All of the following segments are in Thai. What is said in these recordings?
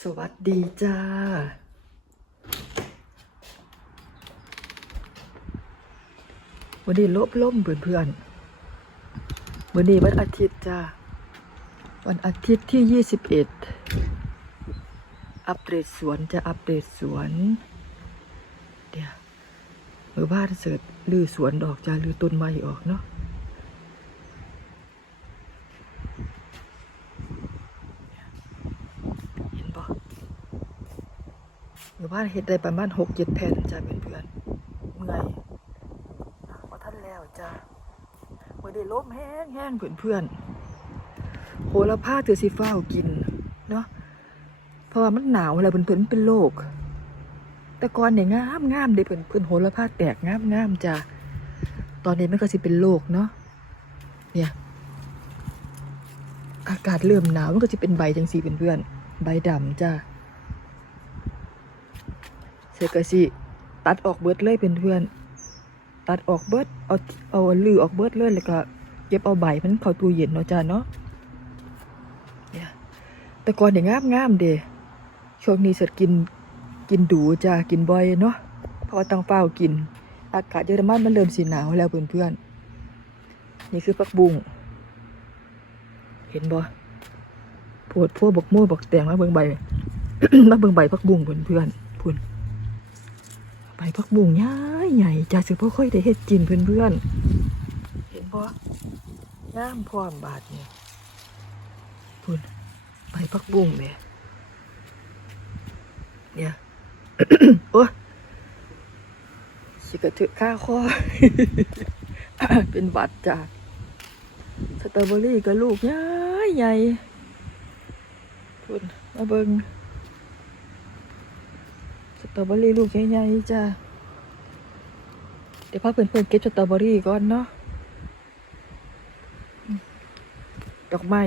สวัสดีจ้า วันนี้ลบล่มเพื่อนๆวันนี้วันอาทิตย์จ้า วันอาทิตย์ที่21อัปเดตสวนจะอัปเดตสวนเดี๋ยวมือบ้านเสร็จลือสวนดอกจ้าลือต้นไม้ออกเนาะ เห็นปะ หมู่บ้านเฮ็ดได้ประมาณหกเจ็ดแผ่นจ้าเพื่อนๆเมื่อยพอท่านแล้วจ้าเมื่อได้ลมแห้งแห้งเพื่อนๆโหระพาถือสีฟ้าวกินเนาะเพราะว่ามันหนาวอะไรเพื่อนๆมันเป็นโรคแต่ก่อนเนี่ยงามงามเด้เพื่อนเพื่อนโหระพาแตกงามงามจ้าตอนนี้มันก็สิเป็นโรคเนาะเนี่ยอากาศเริ่มหนาวมันก็จะเป็นใบจังสีเป็นเพื่อน ใบดำจ้า เสร็จก็สิตัดออกเบิดเลยเป็นเพื่อนตัดออกเบิดเอาเอาลือออกเบิดเลยแล้วก็เก็บเอาใบมันเข้าตู้เย็นเนาะจ้าเนาะเนี่ยแต่ก่อนเนี่ยงามงามๆเดช่วงนี้เสร็จกินกินดูจ้ากินบ่อยเนาะเพราะว่าต้องเฝ้ากิน อากาศเยอรมันมันเริ่มสีหนาวแล้วเพื่อนๆนี่คือผักบุ้งเห็นบ่ปวดพวกบกโม่บกแตงมาเบิ่งใบมาเบิ่งใบพักบุ้งเพื่อนเพื่อนๆพุ่น ใบพักบุ้งใหญ่ใหญ่จ้าสิพ่อค่อยได้เฮ็ดกินเพื่อนเพื่อนๆ เห็นบ่งามพร้อมบาดเนี่ยพุ่นใบพักบุ้งแหม่ยเนี่ยโอ้สิกระถึกข้าคอเป็นบัดจ้าสตรอเบอรี่กับลูกใหญ่ใหญ่พุ่นมาเบิงส ตรอเบอรี่ลูกใหญ่ๆจ้าเดี๋ยวพาเพื่อนๆเก็บสตรอเบอรี่ก่อนเนาะดอกไม้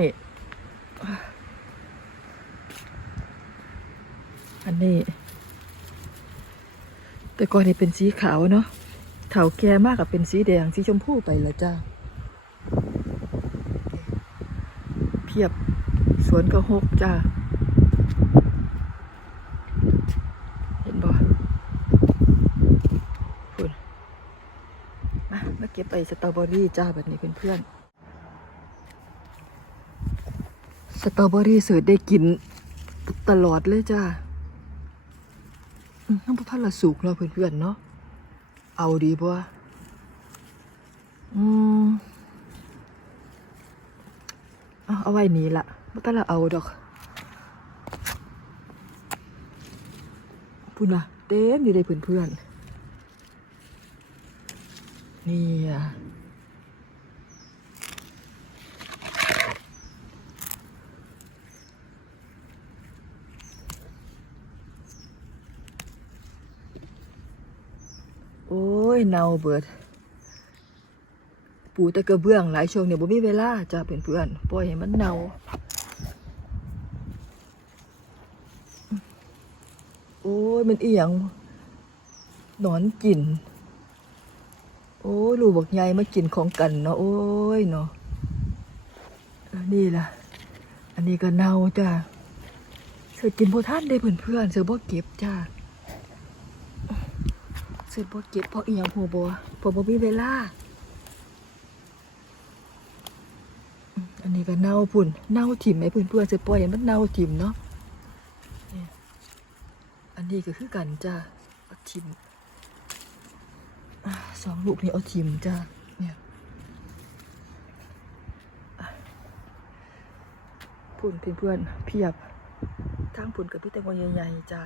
อันนี้ แต่ก่อนนี่เป็นสีขาวเนาะเถาแก่มากกับเป็นสีแดงสีชมพูไปล้วจ้าเพียบสวนก็หกจ้า เห็นบ่คุณมามา เก็บไปสตรอเบอรี่จ้าแบบนี้เพื่อนๆสตรอเบอรี่เสิร์ชได้กินตลอดเลยจ้าน้ำพระพันละสุกแล้วเพื่อนๆเนาะเอาดีปะอืมเอาไว้นี้ละไม่ต้องละเอาดอกพูดนะเต็มอยู่เพื่อนเพื่อนๆ นี่อะโอ้ยเนาเบิด ปูแต่กระเบื้องหลายช่วงเนี่ยบ่มีเวลาจ้าเพื่อนๆปล่อยให้มันเน่าโอ้ยมันเอียงหนอนกิน โอ้ลูกบอกใหญ่มากินของกันเนาะโอ้ยเนาะนี่ล่ะ อันนี้ก็เน่าจ้าเสือกินพวท่านได้เพื่อนๆเสือบ่เก็บจ้าเสือบ่เก็บเพราะเอียงหัวบัวพราะบ่มีเวลาอันนี้ก็เน่าพุ่นเน่าถิ่มไหมเพื่อนเพื่อนจะปล่อยมันเน่าถิ่มเนาะอันนี้ก็คือกันจ้าถิ่ม สองลูกนี้เอาทิมจ้าเนี่ยพุ่นเพื่อนเพื่อนๆเพียบทางพุ่นกับพี่แตงโมใหญ่ๆจ้า